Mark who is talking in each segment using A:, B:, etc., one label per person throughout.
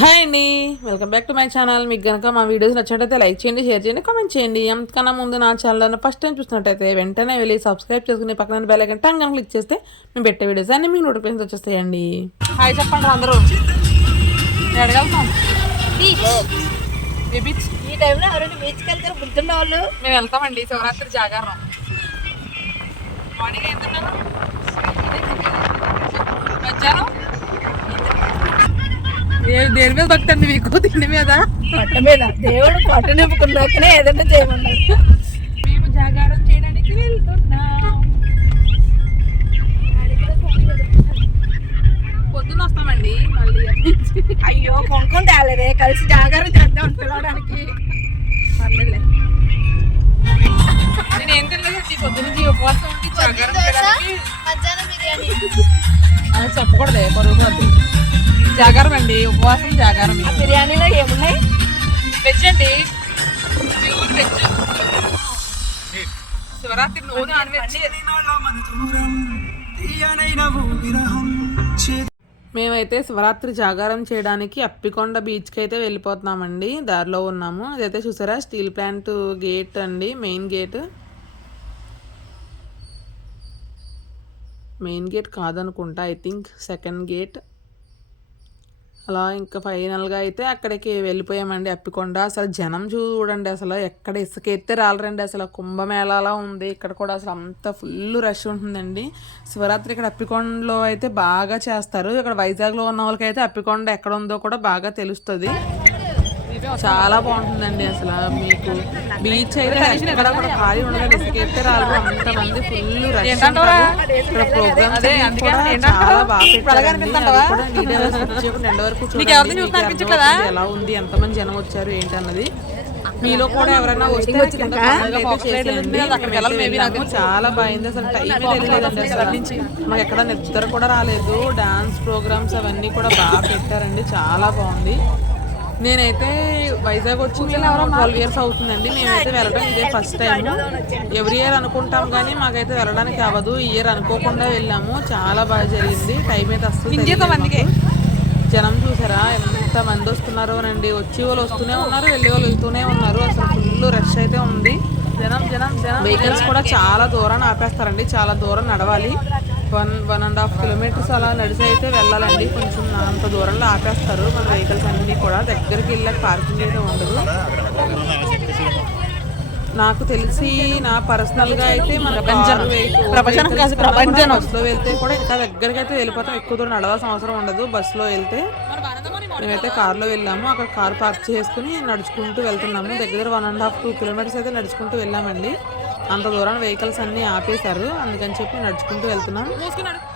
A: Hi అండి. Welcome back to my channel. మీకు కనుక మా వీడియోస్ నచ్చినట్టయితే లైక్ చేయండి షేర్ చేయండి కామెంట్ చేయండి. అంతకన్నా ముందు నా ఛానల్ ఫస్ట్ టైం చూసినట్టయితే వెంటనే వెళ్ళి సబ్స్క్రైబ్ చేసుకుని పక్కన బెల్ ఐకన్ టంగ్ అని క్లిక్ చేస్తే మేము పెట్టే వీడియోస్ అన్ని మీకు నోటిఫికేషన్స్ వచ్చేస్తాయండి. హాయ్ చెప్పండి అందరూ. ఎడగలుగుతాం ఏ బీచ్
B: ఈ టైంలో ఎవరైనా బీచ్కి వెళ్తారు గుర్తున్న వాళ్ళు?
A: మేము వెళ్తామండి. శివరాత్రి జాగారం. మార్నింగ్ మధ్యాహ్నం? దేని మీద అండి మీకు? తిండి మీద?
B: పొట్ట మీద. దేవుడు పొట్ట నింపుకున్నాకనే ఏదైనా చేయమన్నారు
A: మేము జాగారం చేయడానికి వెళ్తున్నాం. పొద్దున్న వస్తామండి మళ్ళీ
B: అయ్యో కొనుక్కొని తేలేదే. కలిసి జాగారం చేద్దాం పిలవడానికి.
A: పర్లేదులే. నేను ఏం తినలేదండి పొద్దు నుంచి ఉపవాసం ఉండి జాగారం చెప్పకూడదే పరుగు. జాగారం అండి ఉపవాసం జాగారం
B: బిర్యానీలో ఏమున్నాయి?
A: వెజ్ అండి. Pure veg. శివరాత్రి నువ్వు నాన్ వెజ్. మేమైతే శివరాత్రి జాగారం చేయడానికి అప్పికొండ బీచ్కి అయితే వెళ్ళిపోతున్నామండి దారిలో ఉన్నాము. అదైతే చూసారా స్టీల్ ప్లాంట్ గేట్ అండి మెయిన్ గేట్. మెయిన్ గేట్ కాదనుకుంటా ఐ థింక్ సెకండ్ గేట్. అలా ఇంకా ఫైనల్గా అయితే అక్కడికి వెళ్ళిపోయామండి. అప్పికొండ అసలు జనం చూడండి అసలు ఎక్కడ ఇసుక ఎత్తే రాలరండి. అసలు కుంభమేళాలా ఉంది. ఇక్కడ కూడా అసలు అంత ఫుల్ రష్ ఉంటుందండి. శివరాత్రి ఇక్కడ అప్పికొండలో అయితే బాగా చేస్తారు. ఇక్కడ వైజాగ్లో ఉన్న వాళ్ళకైతే అప్పికొండ ఎక్కడ ఉందో కూడా బాగా తెలుస్తుంది. చాలా బాగుంటుందండి అసలు. మీకు బీచ్ అయితే ఎక్కడ కూడా ఖాళీ ఉండదు ఇసుక ఎత్తే రాదు అంతమంది ఫుల్ రష్. ఇక్కడ ప్రోగ్రామ్స్ కూడా చాలా బాగా వరకు అర్థమవుతుంది ఎలా ఉంది? ఎంతమంది జనం వచ్చారు? ఏంటి అన్నది మీలో కూడా ఎవరైనా వస్తే. చాలా బాగుంది అసలు టైం తెలియలేదండి అసలు. నుంచి మాకు ఎక్కడ నిద్ర కూడా రాలేదు. డాన్స్ ప్రోగ్రామ్స్ అవన్నీ కూడా బాగా పెట్టారండి. చాలా బాగుంది. నేనైతే వైజాగ్ వచ్చి ట్వెల్వ్ ఇయర్స్ అవుతుందండి. మేమైతే వెళ్ళడం ఇదే ఫస్ట్ టైం ఎవ్రీ ఇయర్ అనుకుంటాం కానీ మాకైతే వెళ్ళడానికి అవ్వదు. ఈ ఇయర్ అనుకోకుండా వెళ్ళాము. చాలా బాగా జరిగింది. టైం అయితే అస్సలు మాకు. జనం చూసారా? ఎంత మంది వస్తున్నారోనండి వచ్చే వాళ్ళు వస్తూనే ఉన్నారు వెళ్ళే వాళ్ళు వెళ్తూనే ఉన్నారు. అసలు ఫుల్ రష్ అయితే ఉంది. జనం జనం జనం. వెహికల్స్ కూడా చాలా దూరం ఆపేస్తారండి. చాలా దూరం నడవాలి. One one and half kilometres అలా నడిచి అయితే వెళ్ళాలండి. కొంచెం అంత దూరంలో ఆపేస్తారు. మన వెహికల్స్ అన్నీ కూడా దగ్గరికి వెళ్ళాక పార్కింగ్ అయితే ఉండదు. నాకు తెలిసి నా పర్సనల్గా అయితే మన బస్సులో వెళ్తే కూడా ఇంకా దగ్గరికి అయితే వెళ్ళిపోతాం. ఎక్కువ దూరం నడవాల్సిన అవసరం ఉండదు. బస్సులో వెళ్తే మేమైతే కార్లో వెళ్ళాము. అక్కడ కార్ పార్క్ చేసుకుని నడుచుకుంటూ వెళ్తున్నాము. దగ్గర one and half two kilometres అయితే నడుచుకుంటూ వెళ్ళామండి. అంత దూరం వెహికల్స్ అన్ని ఆపేశారు. అందుకని చెప్పి నడుచుకుంటూ వెళ్తున్నాం.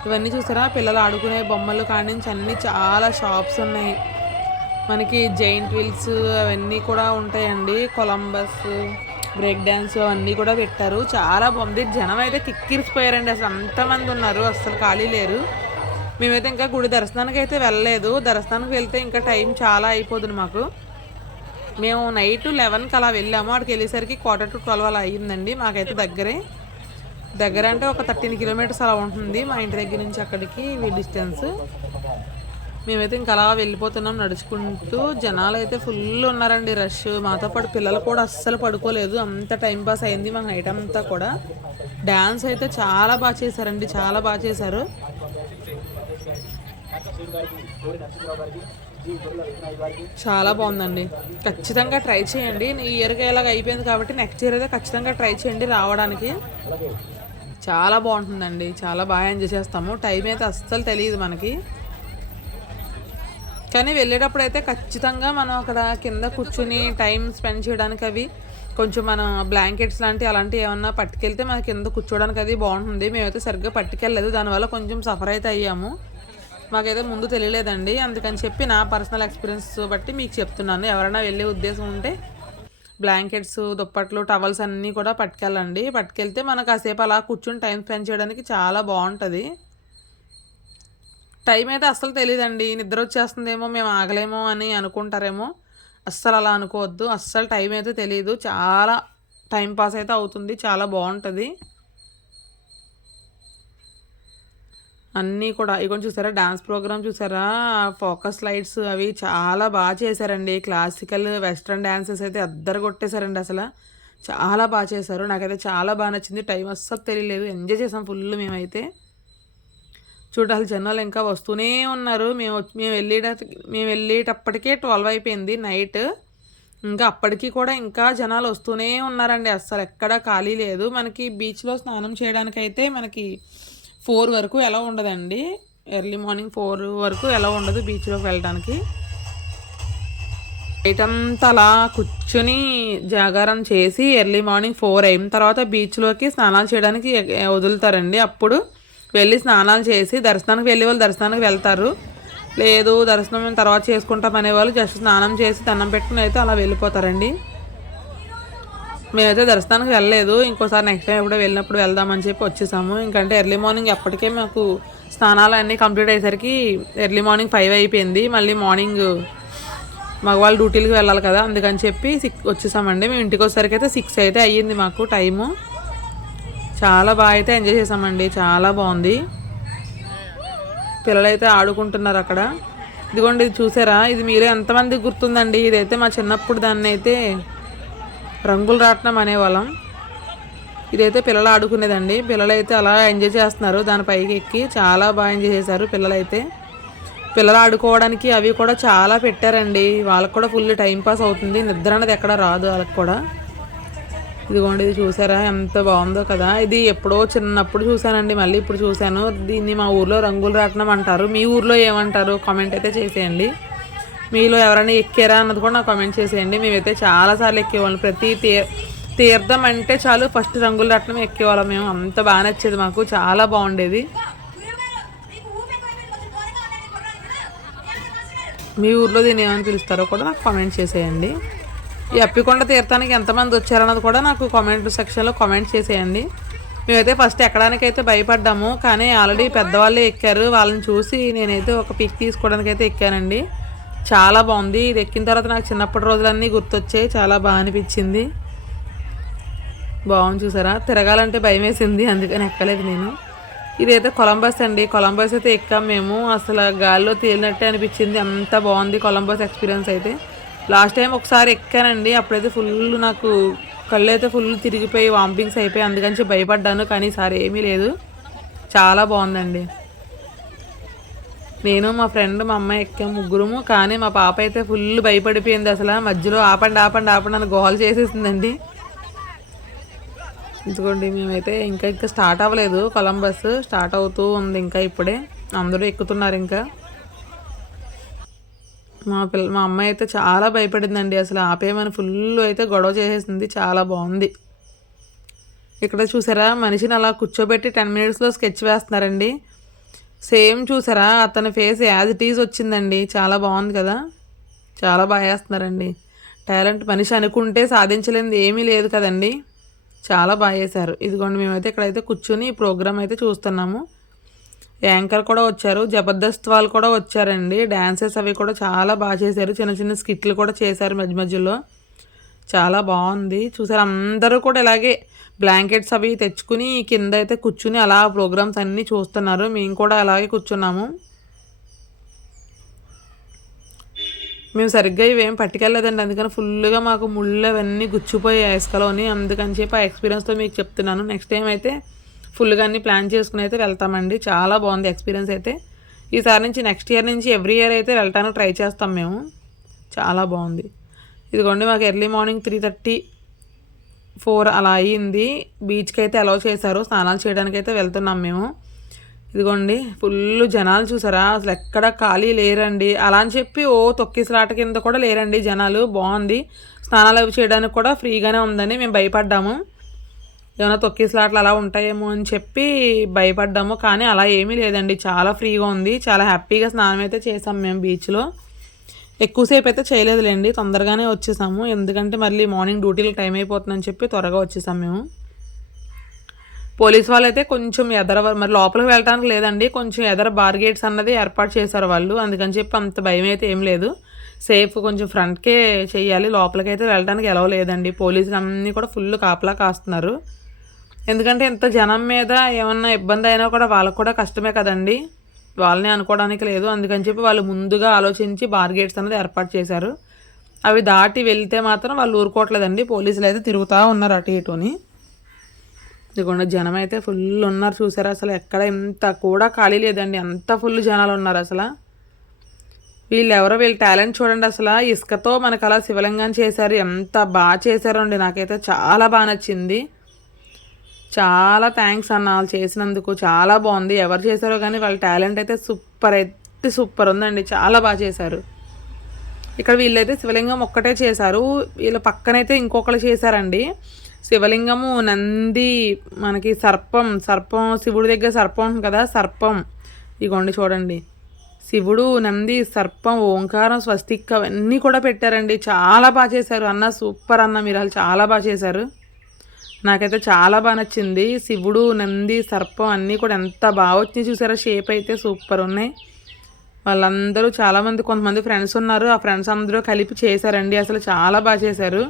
A: ఇవన్నీ చూసారా? పిల్లలు ఆడుకునే బొమ్మలు కానించి అన్ని చాలా షాప్స్ ఉన్నాయి. మనకి జైంట్ వీల్స్ అవన్నీ కూడా ఉంటాయండి. కొలంబస్ బ్రేక్ డ్యాన్స్ అవన్నీ కూడా పెట్టారు. చాలా బాగుంది. జనం అయితే కిక్కిరిసిపోయారండి. అసలు అంతమంది ఉన్నారు. అస్సలు ఖాళీ లేరు. మేమైతే ఇంకా గుడి దర్శనానికి అయితే వెళ్ళలేదు. దర్శనానికి వెళ్తే ఇంకా టైం చాలా అయిపోతుంది మాకు. మేము నైట్ లెవెన్కి అలా వెళ్ళాము. అక్కడికి వెళ్ళేసరికి క్వార్టర్ టు ట్వెల్వ్ అలా అయ్యిందండి. మాకైతే దగ్గరే. దగ్గర అంటే ఒక థర్టీన్ కిలోమీటర్స్ అలా ఉంటుంది. మా ఇంటి దగ్గర నుంచి అక్కడికి డిస్టెన్స్ మేమైతే ఇంకా అలా వెళ్ళిపోతున్నాం. నడుచుకుంటూ జనాలు అయితే ఫుల్ ఉన్నారండి. రష్ మాతో పాటు పిల్లలు కూడా అస్సలు పడుకోలేదు. అంత టైం పాస్ అయింది మా నైట్ అంతా కూడా. డ్యాన్స్ అయితే చాలా బాగా చేశారండి. చాలా బాగా చేశారు. చాలా బాగుందండి. ఖచ్చితంగా ట్రై చేయండి. ఈ ఇయర్కి ఇలాగ అయిపోయింది కాబట్టి నెక్స్ట్ ఇయర్ అయితే ఖచ్చితంగా ట్రై చేయండి రావడానికి. చాలా బాగుంటుందండి. చాలా బాగా ఎంజాయ్ చేస్తాము. టైం అయితే అస్సలు తెలియదు మనకి. కానీ వెళ్ళేటప్పుడు అయితే ఖచ్చితంగా మనం అక్కడ కింద కూర్చుని టైం స్పెండ్ చేయడానికి అవి కొంచెం మనం బ్లాంకెట్స్ లాంటి అలాంటివి ఏమన్నా పట్టుకెళ్తే మన కింద కూర్చోడానికి అది బాగుంటుంది. మేమైతే సరిగ్గా పట్టుకెళ్ళలేదు. దానివల్ల కొంచెం సఫర్ అయితే అయ్యాము. మాకైతే ముందు తెలియలేదండి. అందుకని చెప్పి నా పర్సనల్ ఎక్స్పీరియన్స్ బట్టి మీకు చెప్తున్నాను. ఎవరైనా వెళ్ళే ఉద్దేశం ఉంటే బ్లాంకెట్స్ దుప్పట్లు టవల్స్ అన్నీ కూడా పట్టుకెళ్ళండి. పట్టుకెళ్తే మనకు కాసేపు అలా కూర్చొని టైం స్పెండ్ చేయడానికి చాలా బాగుంటుంది. టైం అయితే అస్సలు తెలియదండి నిద్ర వచ్చేస్తుందేమో మేము ఆగలేమో అని అనుకుంటారేమో. అస్సలు అలా అనుకోవద్దు. అస్సలు టైం అయితే తెలియదు చాలా టైం పాస్ అయితే అవుతుంది. చాలా బాగుంటుంది. అన్నీ కూడా. ఇక చూసారా? డాన్స్ ప్రోగ్రామ్ చూసారా? ఫోకస్ లైట్స్ అవి చాలా బాగా చేశారండి. క్లాసికల్ వెస్ట్రన్ డాన్సెస్ అయితే అద్దరు కొట్టేశారండి అసలు. చాలా బాగా చేశారు. నాకైతే చాలా బాగా నచ్చింది. టైం అస్సలు తెలియలేదు. ఎంజాయ్ చేసాం ఫుల్ మేమైతే. చూడాలి. జనాలు ఇంకా వస్తూనే ఉన్నారు. మేము వచ్చి- మేము వెళ్ళేట మేము వెళ్ళేటప్పటికే ట్వెల్వ్ అయిపోయింది నైట్. ఇంకా అప్పటికి కూడా ఇంకా జనాలు వస్తూనే ఉన్నారండి. అస్సలు ఎక్కడా ఖాళీ లేదు. మనకి బీచ్లో స్నానం చేయడానికైతే మనకి ఫోర్ వరకు ఎలా ఉండదండి? ఎర్లీ మార్నింగ్ ఫోర్ వరకు ఎలా ఉండదు బీచ్లోకి వెళ్ళడానికి? నైట్ అంతా అలా కూర్చుని జాగారం చేసి ఎర్లీ మార్నింగ్ ఫోర్ అయిన తర్వాత బీచ్లోకి స్నానాలు చేయడానికి వదులుతారండి. అప్పుడు వెళ్ళి స్నానాలు చేసి దర్శనానికి వెళ్ళే వాళ్ళు దర్శనానికి వెళ్తారు. లేదు దర్శనం తర్వాత చేసుకుంటాం అనేవాళ్ళు జస్ట్ స్నానం చేసి దండం పెట్టుకుని అయితే అలా వెళ్ళిపోతారండి. మేమైతే దర్శనానికి వెళ్ళలేదు. ఇంకోసారి నెక్స్ట్ టైం ఎప్పుడో వెళ్ళినప్పుడు వెళ్దామని చెప్పి వచ్చేసాము. ఇంకంటే ఎర్లీ మార్నింగ్ ఎప్పటికే మాకు స్నానాలు అన్నీ కంప్లీట్ అయ్యేసరికి ఎర్లీ మార్నింగ్ ఫైవ్ అయిపోయింది. మళ్ళీ మార్నింగ్ మగవాళ్ళు డ్యూటీలకు వెళ్ళాలి కదా అందుకని చెప్పి సిక్స్ వచ్చేసామండి. మేము ఇంటికి వచ్చేసరికి అయితే సిక్స్ అయితే అయ్యింది మాకు టైము చాలా బాగా అయితే ఎంజాయ్ చేసామండి. చాలా బాగుంది. పిల్లలైతే ఆడుకుంటున్నారు అక్కడ. ఇదిగోండి ఇది చూసారా? ఇది మీరే ఎంతమంది గుర్తుందండి? ఇదైతే మా చిన్నప్పుడు దాన్ని అయితే రంగులు రాట్నం అనేవాళ్ళం. ఇదైతే పిల్లలు ఆడుకునేదండి. పిల్లలు అయితే అలా ఎంజాయ్ చేస్తున్నారు. దాని పైకి ఎక్కి చాలా బాగా ఎంజాయ్ చేశారు పిల్లలైతే. పిల్లలు ఆడుకోవడానికి అవి కూడా చాలా పెట్టారండి. వాళ్ళకి కూడా ఫుల్ టైం పాస్ అవుతుంది. నిద్ర అనేది ఎక్కడ రాదు వాళ్ళకి కూడా. ఇదిగోండి ఇది చూసారా? ఎంత బాగుందో కదా. ఇది ఎప్పుడో చిన్నప్పుడు చూసానండి మళ్ళీ ఇప్పుడు చూశాను. దీన్ని మా ఊర్లో రంగులు రాట్నం అంటారు. మీ ఊర్లో ఏమంటారు? కామెంట్ అయితే చేసేయండి. మీలో ఎవరైనా ఎక్కారా అన్నది కూడా నాకు కామెంట్ చేసేయండి. మేమైతే చాలాసార్లు ఎక్కేవాళ్ళం. ప్రతి తీ తీర్థం అంటే చాలు ఫస్ట్ రంగులు రట్నం ఎక్కేవాళ్ళం మేము. అంత బాగా నచ్చేది మాకు. చాలా బాగుండేది. మీ ఊర్లో దీన్ని ఏమని పిలుస్తారో కూడా నాకు కామెంట్ చేసేయండి. ఈ అప్పికొండ తీర్థానికి ఎంతమంది వచ్చారన్నది కూడా నాకు కామెంట్ సెక్షన్లో కామెంట్ చేసేయండి. మేమైతే ఫస్ట్ ఎక్కడానికి అయితే భయపడ్డాము కానీ ఆల్రెడీ పెద్దవాళ్ళే ఎక్కారు. వాళ్ళని చూసి నేనైతే ఒక పిక్ తీసుకోవడానికి అయితే ఎక్కానండి. చాలా బాగుంది. ఇది ఎక్కిన తర్వాత నాకు చిన్నప్పటి రోజులన్నీ గుర్తొచ్చాయి. చాలా బాగా అనిపించింది. బాగుంది చూసారా? తిరగాలంటే భయం వేసింది అందుకని ఎక్కలేదు నేను. ఇదైతే కొలంబస్ అండి. కొలంబస్ అయితే ఎక్కాం మేము. అసలు గాల్లో తేలినట్టే అనిపించింది. అంత బాగుంది కొలంబస్ ఎక్స్పీరియన్స్ అయితే. లాస్ట్ టైం ఒకసారి ఎక్కానండి. అప్పుడైతే ఫుల్ నాకు కళ్ళు అయితే ఫుల్ తిరిగిపోయి వామిటింగ్స్ అయిపోయి అందుకని భయపడ్డాను. కానీ ఈసారి ఏమీ లేదు. చాలా బాగుందండి. నేను మా ఫ్రెండ్ మా అమ్మాయి ఎక్కాం ముగ్గురుము. కానీ మా పాప అయితే ఫుల్ భయపడిపోయింది అసలు. మధ్యలో ఆపండి ఆపండి ఆపండి అని గోల్ చేసేసిందండి. ఇదిగోండి మేమైతే ఇంకా ఇంకా స్టార్ట్ అవ్వలేదు. కొలంబస్ స్టార్ట్ అవుతూ ఉంది ఇంకా ఇప్పుడే. అందరూ ఎక్కుతున్నారు ఇంకా. మా పిల్ల మా అమ్మాయి అయితే చాలా భయపడిందండి అసలు. ఆపేయమని ఫుల్ అయితే గొడవ చేసేసింది. చాలా బాగుంది. ఇక్కడ చూసారా? మనిషిని అలా కూర్చోబెట్టి టెన్ మినిట్స్లో స్కెచ్ వేస్తున్నారండి. సేమ్ చూసారా? అతని ఫేస్ యాజ్ ఇట్ ఈజ్ వచ్చిందండి. చాలా బాగుంది కదా? చాలా బాగా వేస్తున్నారండి. టాలెంట్ మనిషి అనుకుంటే సాధించలేనిది ఏమీ లేదు కదండి. చాలా బాగా చేశారు ఇదిగోండి మేమైతే ఇక్కడైతే కూర్చొని ఈ ప్రోగ్రామ్ అయితే చూస్తున్నాము. యాంకర్ కూడా వచ్చారు. జబర్దస్త్ వాళ్ళు కూడా వచ్చారండి. డ్యాన్సెస్ అవి కూడా చాలా బాగా చేశారు. చిన్న చిన్న స్కిట్లు కూడా చేశారు మధ్య మధ్యలో. చాలా బాగుంది. చూసారు? అందరూ కూడా ఇలాగే బ్లాంకెట్స్ అవి తెచ్చుకుని కింద అయితే కూర్చుని అలా ప్రోగ్రామ్స్ అన్నీ చూస్తున్నారు. మేము కూడా అలాగే కూర్చున్నాము. మేము సరిగ్గా ఇవేం పట్టుకెళ్ళలేదండి. అందుకని ఫుల్గా మాకు ముళ్ళు అవన్నీ గుచ్చిపోయాయి ఇసుకలోని అందుకని చెప్పి ఆ ఎక్స్పీరియన్స్తో మీకు చెప్తున్నాను. నెక్స్ట్ టైం అయితే ఫుల్గా అన్ని ప్లాన్ చేసుకుని అయితే వెళ్తామండి. చాలా బాగుంది ఎక్స్పీరియన్స్ అయితే. ఈసారి నుంచి నెక్స్ట్ ఇయర్ నుంచి ఎవ్రీ ఇయర్ అయితే వెళ్ళటానికి ట్రై చేస్తాం మేము. చాలా బాగుంది. ఇదిగోండి మాకు early morning three thirty four అలా అయ్యింది. బీచ్కి అయితే అలౌ చేశారు. స్నానాలు చేయడానికి అయితే వెళ్తున్నాం మేము. ఇదిగోండి ఫుల్ జనాలు చూసారా? అసలు ఎక్కడ ఖాళీ లేరండి. అలా అని చెప్పి ఓ తొక్కిసలాట కింద కూడా లేరండి జనాలు. బాగుంది. స్నానాలు అవి చేయడానికి కూడా ఫ్రీగానే ఉందని మేము భయపడ్డాము. ఏమైనా తొక్కిసలాట్లు అలా ఉంటాయేమో అని చెప్పి భయపడ్డాము. కానీ అలా ఏమీ లేదండి. చాలా ఫ్రీగా ఉంది. చాలా హ్యాపీగా స్నానం అయితే చేసాం మేము బీచ్లో. ఎక్కువసేపు అయితే చేయలేదులేండి తొందరగానే వచ్చేసాము. ఎందుకంటే మళ్ళీ మార్నింగ్ డ్యూటీలకు టైం అయిపోతుందని చెప్పి త్వరగా వచ్చేసాం మేము. పోలీస్ వాళ్ళు అయితే కొంచెం ఎదర మరి లోపలికి వెళ్ళడానికి లేదండి కొంచెం ఎదర బార్ గేట్స్ అన్నది ఏర్పాటు చేశారు వాళ్ళు. అందుకని చెప్పి అంత భయం అయితే ఏం లేదు. సేఫ్ కొంచెం ఫ్రంట్కే చేయాలి లోపలికి అయితే వెళ్ళడానికి ఎలా లేదండి. పోలీసులు అన్నీ కూడా ఫుల్ కాపలా కాస్తున్నారు. ఎందుకంటే ఇంత జనం మీద ఏమన్నా ఇబ్బంది అయినా కూడా వాళ్ళకు కూడా కష్టమే కదండి. వాళ్ళని అనుకోవడానికి లేదు. అందుకని చెప్పి వాళ్ళు ముందుగా ఆలోచించి బార్గేట్స్ అనేది ఏర్పాటు చేశారు. అవి దాటి వెళ్తే మాత్రం వాళ్ళు ఊరుకోవట్లేదండి. పోలీసులు అయితే తిరుగుతూ ఉన్నారు అటు ఇటుని. ఇదిగోండి జనం అయితే ఫుల్ ఉన్నారు చూసారు? అసలు ఎక్కడ ఇంత కూడా ఖాళీ లేదండి. అంత ఫుల్ జనాలు ఉన్నారు అసలు. వీళ్ళు ఎవరో వీళ్ళ టాలెంట్ చూడండి అసలు. ఇసుకతో మనకు అలా శివలింగాన్ని చేశారు. ఎంత బాగా చేశారండి. నాకైతే చాలా బాగా నచ్చింది. చాలా థ్యాంక్స్ అన్న. వాళ్ళు చేసినందుకు చాలా బాగుంది. ఎవరు చేశారో కానీ వాళ్ళ టాలెంట్ అయితే సూపర్ అయితే సూపర్ ఉందండి. చాలా బాగా చేశారు. ఇక్కడ వీళ్ళైతే శివలింగం ఒక్కటే చేశారు. వీళ్ళ పక్కనైతే ఇంకొకరు చేశారండి. శివలింగము నంది మనకి సర్పం సర్పం శివుడి దగ్గర సర్పం ఉంటుంది కదా సర్పం. ఇగోండి చూడండి. శివుడు నంది సర్పం ఓంకారం స్వస్తిక్ అవన్నీ కూడా పెట్టారండి. చాలా బాగా చేశారు. అన్న సూపర్ అన్న మీరు వాళ్ళు చాలా బాగా చేశారు. నాకైతే చాలా బాగా నచ్చింది. శివుడు నంది సర్పం అన్నీ కూడా ఎంత బాగా వచ్చినాయి చూసారా? షేప్ అయితే సూపర్ ఉన్నాయి. వాళ్ళందరూ చాలామంది కొంతమంది ఫ్రెండ్స్ ఉన్నారు. ఆ ఫ్రెండ్స్ అందరూ కలిపి చేశారండి. అసలు చాలా బాగా చేశారు.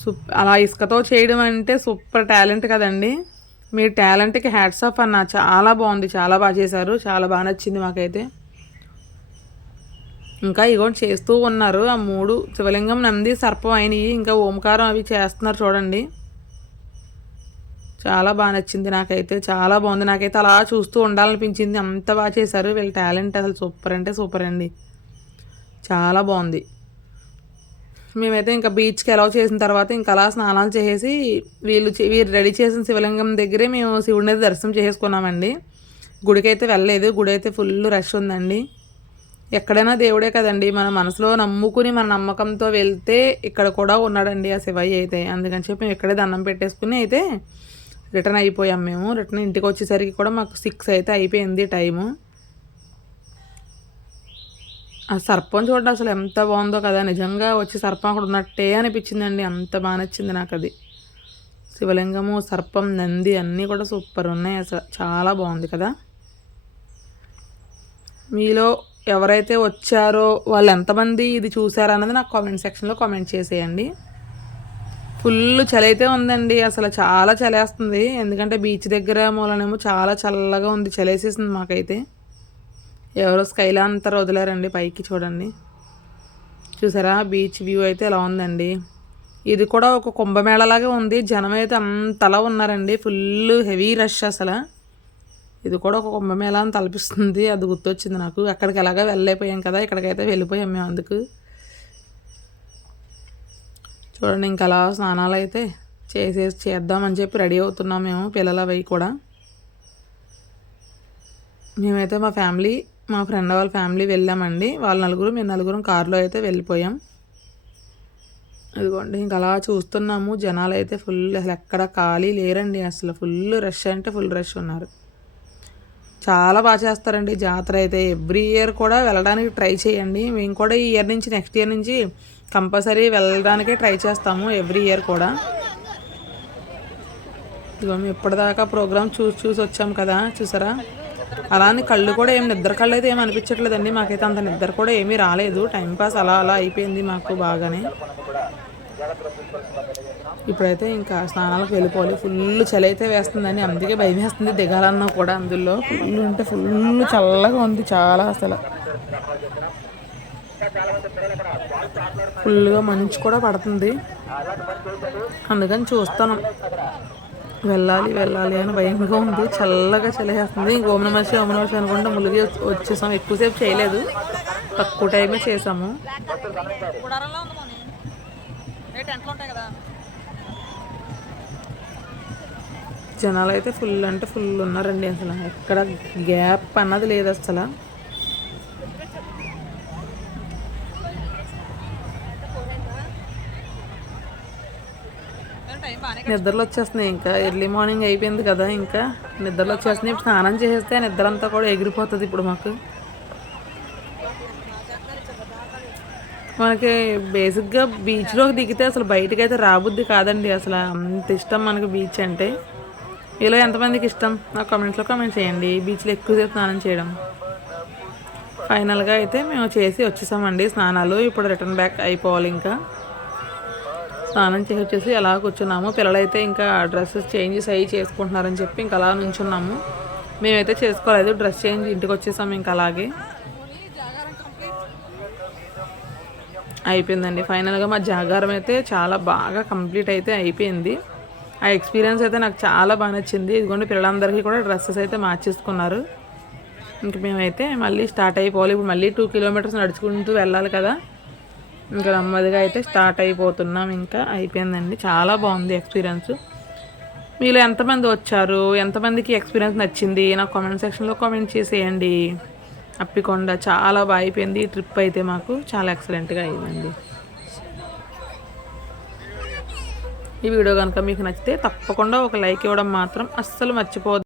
A: సూప్ అలా ఇసుకతో చేయడం అంటే సూపర్ టాలెంట్ కదండి. మీ టాలెంట్కి హ్యాట్స్ ఆఫ్ అన్న చాలా బాగుంది. చాలా బాగా చేశారు. చాలా బాగా నచ్చింది మాకైతే. ఇంకా ఇగోండి చేస్తూ ఉన్నారు. ఆ మూడు శివలింగం నంది సర్పం అయినవి ఇంకా ఓంకారం అవి చేస్తున్నారు చూడండి. చాలా బాగా నచ్చింది నాకైతే చాలా బాగుంది. నాకైతే అలా చూస్తూ ఉండాలనిపించింది. అంత బాగా చేశారు. వీళ్ళ టాలెంట్ అసలు సూపర్ అంటే సూపర్ అండి. చాలా బాగుంది. మేమైతే ఇంకా బీచ్కి అలౌ చేసిన తర్వాత ఇంకా అలా స్నానాలు చేసేసి వీళ్ళు వీరు రెడీ చేసిన శివలింగం దగ్గరే మేము శివుడిని అయితే దర్శనం చేసుకున్నామండి. గుడికి అయితే వెళ్ళలేదు. గుడి అయితే ఫుల్ రష్ ఉందండి. ఎక్కడైనా దేవుడే కదండి. మన మనసులో నమ్ముకుని మన నమ్మకంతో వెళ్తే ఇక్కడ కూడా ఉన్నాడండి ఆ శివయ్య అయితే. అందుకని చెప్పి మేము ఇక్కడే దండం పెట్టేసుకుని అయితే రిటర్న్ అయిపోయాం మేము. రిటర్న్ ఇంటికి వచ్చేసరికి కూడా మాకు సిక్స్ అయితే అయిపోయింది టైము. ఆ సర్పం చూడండి అసలు ఎంత బాగుందో కదా. నిజంగా వచ్చి సర్పం అక్కడ ఉన్నట్టే అనిపించిందండి. అంత బాగా నచ్చింది నాకు అది. శివలింగము సర్పం నంది అన్నీ కూడా సూపర్ ఉన్నాయి అసలు. చాలా బాగుంది కదా. మీలో ఎవరైతే వచ్చారో వాళ్ళు ఎంతమంది ఇది చూసారన్నది నాకు కామెంట్ సెక్షన్లో కామెంట్ చేసేయండి. ఫుల్ చలి అయితే ఉందండి. అసలు చాలా చలేస్తుంది. ఎందుకంటే బీచ్ దగ్గర మూలనేమో చాలా చల్లగా ఉంది. చలేసేసింది మాకైతే. ఎవరో స్కైలా అంతా వదిలారండి పైకి చూడండి. చూసారా? బీచ్ వ్యూ అయితే ఇలా ఉందండి. ఇది కూడా ఒక కుంభమేళలాగే ఉంది. జనం అయితే అంతలా ఉన్నారండి. ఫుల్ హెవీ రష్ అసలు. ఇది కూడా ఒక కుంభమేళ అని తలపిస్తుంది. అది గుర్తొచ్చింది నాకు. అక్కడికి ఎలాగా వెళ్ళైపోయాం కదా. ఇక్కడికైతే వెళ్ళిపోయాం మేము అందుకు. చూడండి ఇంకా అలా స్నానాలు అయితే చేసేసి చేద్దామని చెప్పి రెడీ అవుతున్నాం మేము పిల్లలు అవి కూడా. మేమైతే మా ఫ్యామిలీ మా ఫ్రెండ్ వాళ్ళ ఫ్యామిలీ వెళ్ళామండి. వాళ్ళ నలుగురు మేము నలుగురం కారులో అయితే వెళ్ళిపోయాం. అదిగోండి ఇంకా అలా చూస్తున్నాము. జనాలు అయితే ఫుల్ అసలు ఎక్కడ ఖాళీ లేరండి. అసలు ఫుల్ రష్ అంటే ఫుల్ రష్ ఉన్నారు. చాలా బాగా చేస్తారండి జాతర అయితే. ఎవ్రీ ఇయర్ కూడా వెళ్ళడానికి ట్రై చేయండి. మేము కూడా ఈ ఇయర్ నుంచి నెక్స్ట్ ఇయర్ నుంచి కంపల్సరీ వెళ్ళడానికే ట్రై చేస్తాము ఎవ్రీ ఇయర్ కూడా. ఇదిగో మేము ఇప్పటిదాకా ప్రోగ్రామ్ చూసి చూసి వచ్చాం కదా చూసారా? అలా అని కళ్ళు కూడా ఏం నిద్ర కళ్ళు అయితే ఏం అనిపించట్లేదండి మాకైతే అంత నిద్ర కూడా ఏమీ రాలేదు. టైంపాస్ అలా అలా అయిపోయింది మాకు బాగానే. ఇప్పుడైతే ఇంకా స్నానాలకు వెళ్ళిపోవాలి. ఫుల్ చలి అయితే వేస్తుందని అందుకే భయం వేస్తుంది దిగాలన్నా కూడా అందులో. ఫుల్ అంటే ఫుల్ చల్లగా ఉంది చాలా అసలు. ఫుల్గా మంచు కూడా పడుతుంది. అందుకని చూస్తాను. వెళ్ళాలి వెళ్ళాలి అని భయంగా ఉంది. చల్లగా చలివేస్తుంది ఇంక ఓం నమ శివాయ, ఓం అనుకుంటే ములిగి వచ్చేసాం. ఎక్కువసేపు చేయలేదు. తక్కువ టైమే చేసాము జనాలు అయితే ఫుల్ అంటే ఫుల్ ఉన్నారండి అసలు. ఎక్కడ గ్యాప్ అన్నది లేదు అసలు. నిద్రలు వచ్చేస్తున్నాయి ఇంకా. ఎర్లీ మార్నింగ్ అయిపోయింది కదా ఇంకా. నిద్రలు వచ్చేస్తున్నాయి ఇప్పుడు స్నానం చేసేస్తే నిద్ర అంతా కూడా ఎగిరిపోతుంది ఇప్పుడు మాకు. మనకి బేసిక్గా బీచ్లోకి దిగితే అసలు బయటకు అయితే రాబుద్ది కాదండి. అసలు అంత ఇష్టం మనకు బీచ్ అంటే. మీలో ఎంతమందికి ఇష్టం? నాకు కామెంట్స్లో కామెంట్ చేయండి. బీచ్లో ఎక్కువసేపు స్నానం చేయడం. ఫైనల్గా అయితే మేము చేసి వచ్చేసామండి స్నానాలు. ఇప్పుడు రిటర్న్ బ్యాక్ అయిపోవాలి ఇంకా. స్నానం చేసి వచ్చేసి అలా కూర్చున్నాము. పిల్లలైతే ఇంకా డ్రెస్సెస్ చేంజెస్ అయ్యి చేసుకుంటున్నారని చెప్పి ఇంకా అలా నుంచున్నాము. మేమైతే చేసుకోలేదు. డ్రెస్ చేంజ్ ఇంటికి వచ్చేసాము ఇంకా అలాగే. అయిపోయిందండి. ఫైనల్గా మా జాగారం అయితే చాలా బాగా కంప్లీట్ అయితే అయిపోయింది. ఆ ఎక్స్పీరియన్స్ అయితే నాకు చాలా బాగా నచ్చింది. ఇదిగోండి పిల్లలందరికీ కూడా డ్రెస్సెస్ అయితే మార్చేసుకున్నారు. ఇంక మేమైతే మళ్ళీ స్టార్ట్ అయిపోవాలి. ఇప్పుడు మళ్ళీ టూ కిలోమీటర్స్ నడుచుకుంటూ వెళ్ళాలి కదా. ఇంకా నెమ్మదిగా అయితే స్టార్ట్ అయిపోతున్నాం. ఇంకా అయిపోయిందండి. చాలా బాగుంది ఎక్స్పీరియన్స్. మీలో ఎంతమంది వచ్చారు? ఎంతమందికి ఎక్స్పీరియన్స్ నచ్చింది? నాకు కామెంట్ సెక్షన్లో కామెంట్ చేసేయండి. అప్పికొండ చాలా బాగా అయిపోయింది. ఈ ట్రిప్ అయితే మాకు చాలా ఎక్సలెంట్గా అయిందండి. ఈ వీడియో కనుక మీకు నచ్చితే తప్పకుండా ఒక లైక్ ఇవ్వడం మాత్రం అస్సలు మర్చిపోవద్దు.